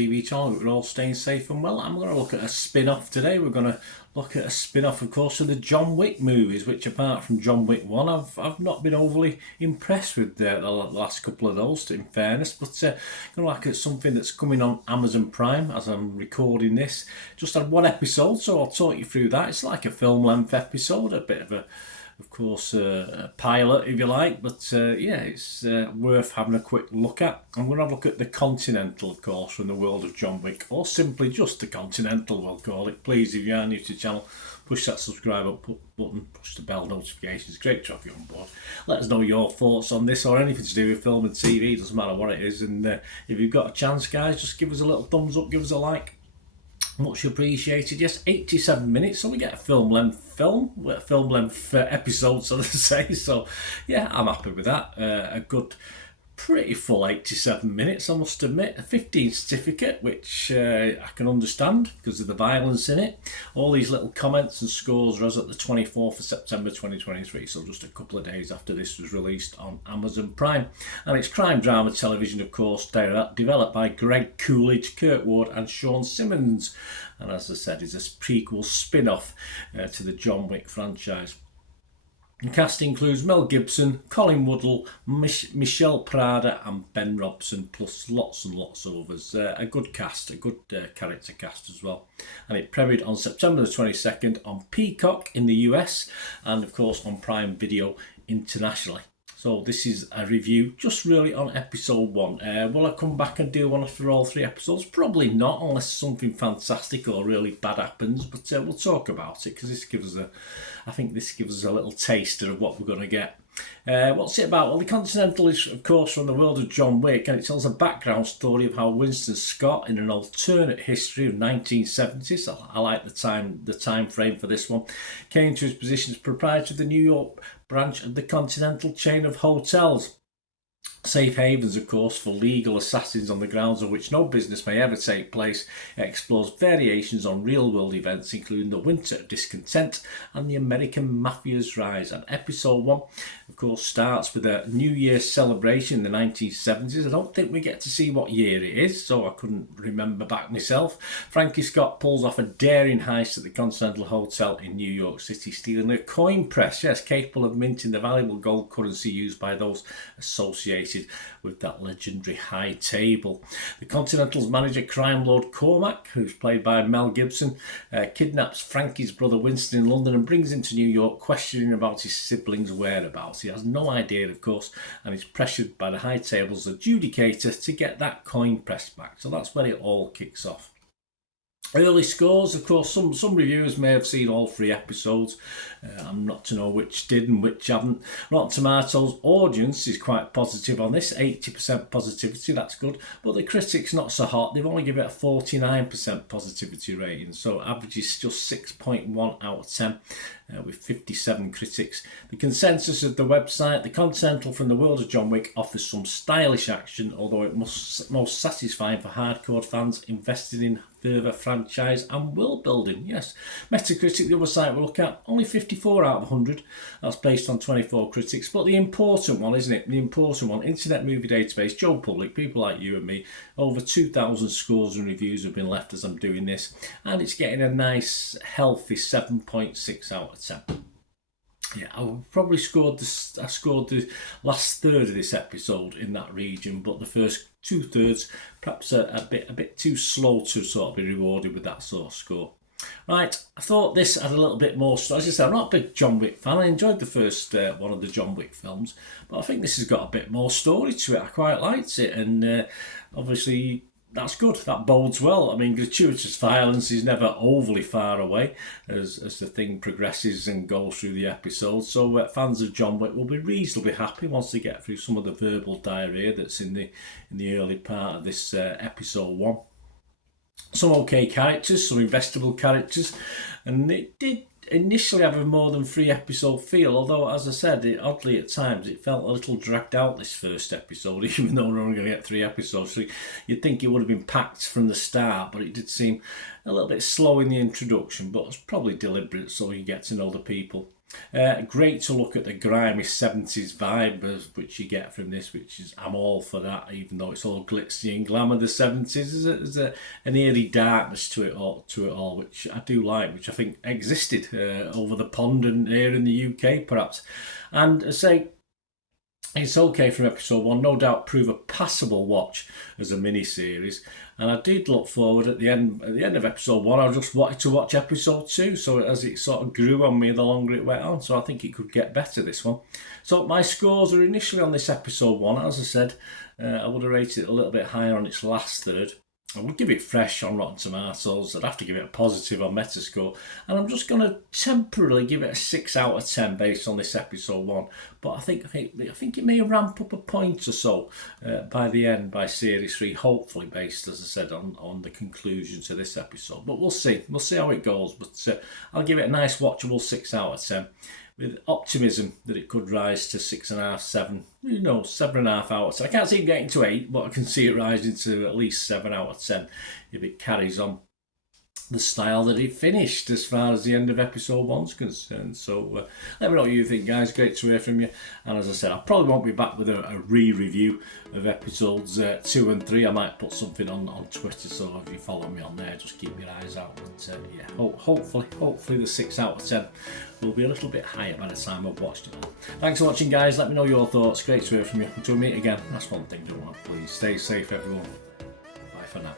TV channel. We're all staying safe and well. I'm going to look at a spin-off today. We're going to look at a spin-off, of course, of the John Wick movies, which apart from John Wick 1, I've not been overly impressed with the last couple of those, in fairness. But I'm going to look at something that's coming on Amazon Prime as I'm recording this. Just had one episode, so I'll talk you through that. It's like a film-length episode, a bit of a pilot, if you like, but it's worth having a quick look at. I'm going to have a look at the Continental, of course, from the world of John Wick, or simply just the Continental, we'll call it. Please, if you are new to the channel, push that subscribe button, push the bell notifications. Great to have you on board. Let us know your thoughts on this or anything to do with film and TV, doesn't matter what it is. And if you've got a chance, guys, just give us a little thumbs up, give us a like. Much appreciated. Yes, 87 minutes, so we get a film length episode, so to say. So yeah, I'm happy with that. A good, pretty full 87 minutes, I must admit. A 15 certificate, which I can understand because of the violence in it. All these little comments and scores are as at the 24th of September 2023, so just a couple of days after this was released on Amazon Prime. And it's crime drama television, of course, developed by Greg Coolidge, Kurt Ward and Sean Simmons. And as I said, is a prequel spin-off to the John Wick franchise. The cast includes Mel Gibson, Colin Woodle, Michelle Prada and Ben Robson, plus lots and lots of others. A good cast, a good character cast as well. And it premiered on September the 22nd on Peacock in the US and of course on Prime Video internationally. So this is a review just really on episode 1. Will I come back and do one for all 3 episodes? Probably not, unless something fantastic or really bad happens. But we'll talk about it because this gives us a little taster of what we're going to get. What's it about? Well, the Continental is, of course, from the world of John Wick, and it tells a background story of how Winston Scott, in an alternate history of 1970s, I like the time frame for this one, came to his position as proprietor of the New York branch of the Continental chain of hotels. Safe havens, of course, for legal assassins on the grounds on which no business may ever take place. It explores variations on real-world events, including the Winter of Discontent and the American Mafia's rise. And episode 1, of course, starts with a New Year's celebration in the 1970s. I don't think we get to see what year it is, so I couldn't remember back myself. Frankie Scott pulls off a daring heist at the Continental Hotel in New York City, stealing a coin press, yes, capable of minting the valuable gold currency used by those associated with that legendary high table. The Continental's manager, crime lord Cormac, who's played by Mel Gibson, kidnaps Frankie's brother Winston in London and brings him to New York, questioning about his siblings' whereabouts. He has no idea, of course, and is pressured by the high table's adjudicator to get that coin press back. So that's where it all kicks off. Early scores, of course, some reviewers may have seen all 3 episodes. I'm not to know which did and which haven't. Rotten Tomatoes audience is quite positive on this, 80% positivity, that's good. But the critics not so hot, they've only given it a 49% positivity rating. So average is just 6.1 out of 10 with 57 critics. The consensus of the website, the Continental from the world of John Wick, offers some stylish action, although it most satisfying for hardcore fans invested in further franchise and world building. Yes, Metacritic, the other site we'll look at, only 54 out of 100. That's based on 24 critics. But the important one, isn't it? The important one, Internet Movie Database, Joe Public, people like you and me, over 2,000 scores and reviews have been left as I'm doing this, and it's getting a nice, healthy 7.6 out of 10. Yeah, I probably scored the last third of this episode in that region, but the first 2/3 perhaps a bit too slow to sort of be rewarded with that sort of score. Right, I thought this had a little bit more story. As I said, I'm not a big John Wick fan. I enjoyed the first one of the John Wick films, but I think this has got a bit more story to it. I quite liked it, and obviously that's good. That bodes well. I mean, gratuitous violence is never overly far away as the thing progresses and goes through the episode. So fans of John Wick will be reasonably happy once they get through some of the verbal diarrhea that's in the early part of this episode 1. Some okay characters, some investable characters, and it did initially have a more than 3 episode feel, although as I said, oddly at times it felt a little dragged out, this first episode, even though we're only going to get 3 episodes. So you'd think it would have been packed from the start, but it did seem a little bit slow in the introduction, but it's probably deliberate so you get to know the people. Great to look at the grimy 70s vibe which you get from this, which is, I'm all for that, even though it's all glitzy and glamour. The 70s, there's an eerie darkness to it all, which I do like, which I think existed over the pond and here in the UK perhaps. And I say, it's okay from episode 1, no doubt prove a passable watch as a mini-series. And I did look forward at the end of episode 1, I just wanted to watch episode 2, so as it sort of grew on me the longer it went on, so I think it could get better, this one. So my scores are initially on this episode 1, as I said, I would have rated it a little bit higher on its last third. I would give it fresh on Rotten Tomatoes. I'd have to give it a positive on Metascore. And I'm just going to temporarily give it a 6 out of 10 based on this episode 1. But I think it may ramp up a point or so by the end, by Series 3, hopefully based, as I said, on the conclusion to this episode. But we'll see. We'll see how it goes. But I'll give it a nice, watchable 6 out of 10. With optimism that it could rise to 6.5, 7, 7.5 out of 10. I can't see it getting to 8, but I can see it rising to at least 7 out of 10 if it carries on the style that it finished as far as the end of episode 1's concerned. So let me know what you think, guys. Great to hear from you. And as I said, I probably won't be back with a re-review of episodes 2 and 3. I might put something on Twitter, so if you follow me on there, just keep your eyes out. But yeah, hopefully the 6 out of 10 will be a little bit higher by the time I've watched it all. Thanks for watching, guys. Let me know your thoughts. Great to hear from you. Until we meet again, that's one thing, don't want to please stay safe, everyone. Bye for now.